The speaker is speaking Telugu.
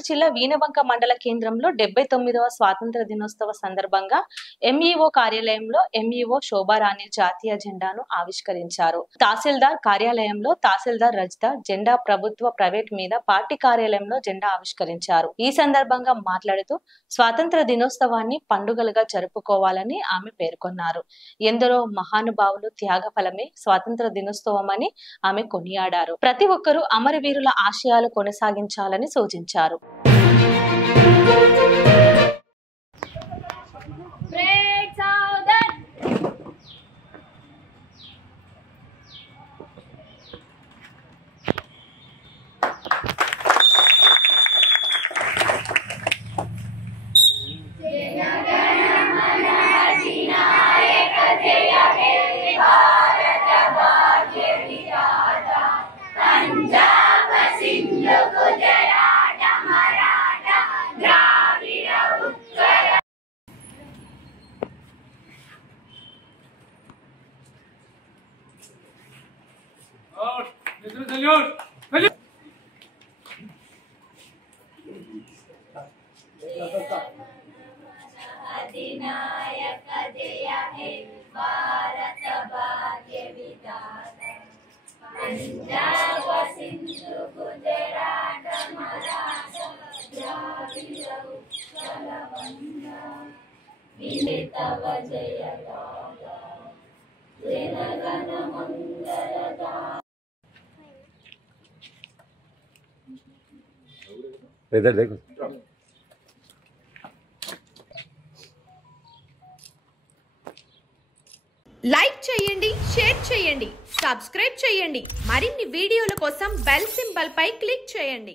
కరీంనగర్ జిల్లా వీణవంక మండల కేంద్రంలో 79వ స్వాతంత్ర దినోత్సవ సందర్భంగా ఎంఈఓ కార్యాలయంలో ఎంఈఓ శోభారాణి జాతీయ జెండాను ఆవిష్కరించారు. తహసీల్దార్ కార్యాలయంలో తహసీల్దార్ రజిత జెండా ప్రభుత్వ ప్రైవేట్ మీద పార్టీ కార్యాలయంలో జెండా ఆవిష్కరించారు. ఈ సందర్భంగా మాట్లాడుతూ స్వాతంత్ర దినోత్సవాన్ని పండుగలుగా జరుపుకోవాలని ఆమె పేర్కొన్నారు. ఎందరో మహానుభావులు త్యాగ ఫలమే స్వాతంత్ర దినోత్సవమని ఆమె కొనియాడారు. ప్రతి ఒక్కరూ అమరవీరుల ఆశయాలు కొనసాగించాలని సూచించారు. अधिनायक जय हे भारत भाग्य विधाता पंजाब सिंधु गुजरात मराठा द्राविड़ उत्कल गंगा विनितव जय गाथा जनगण मंगलदायक। इधर देखो లైక్ చేయండి, షేర్ చేయండి, సబ్స్క్రైబ్ చేయండి. మరిన్ని వీడియోల కోసం బెల్ సింబల్ పై క్లిక్ చేయండి.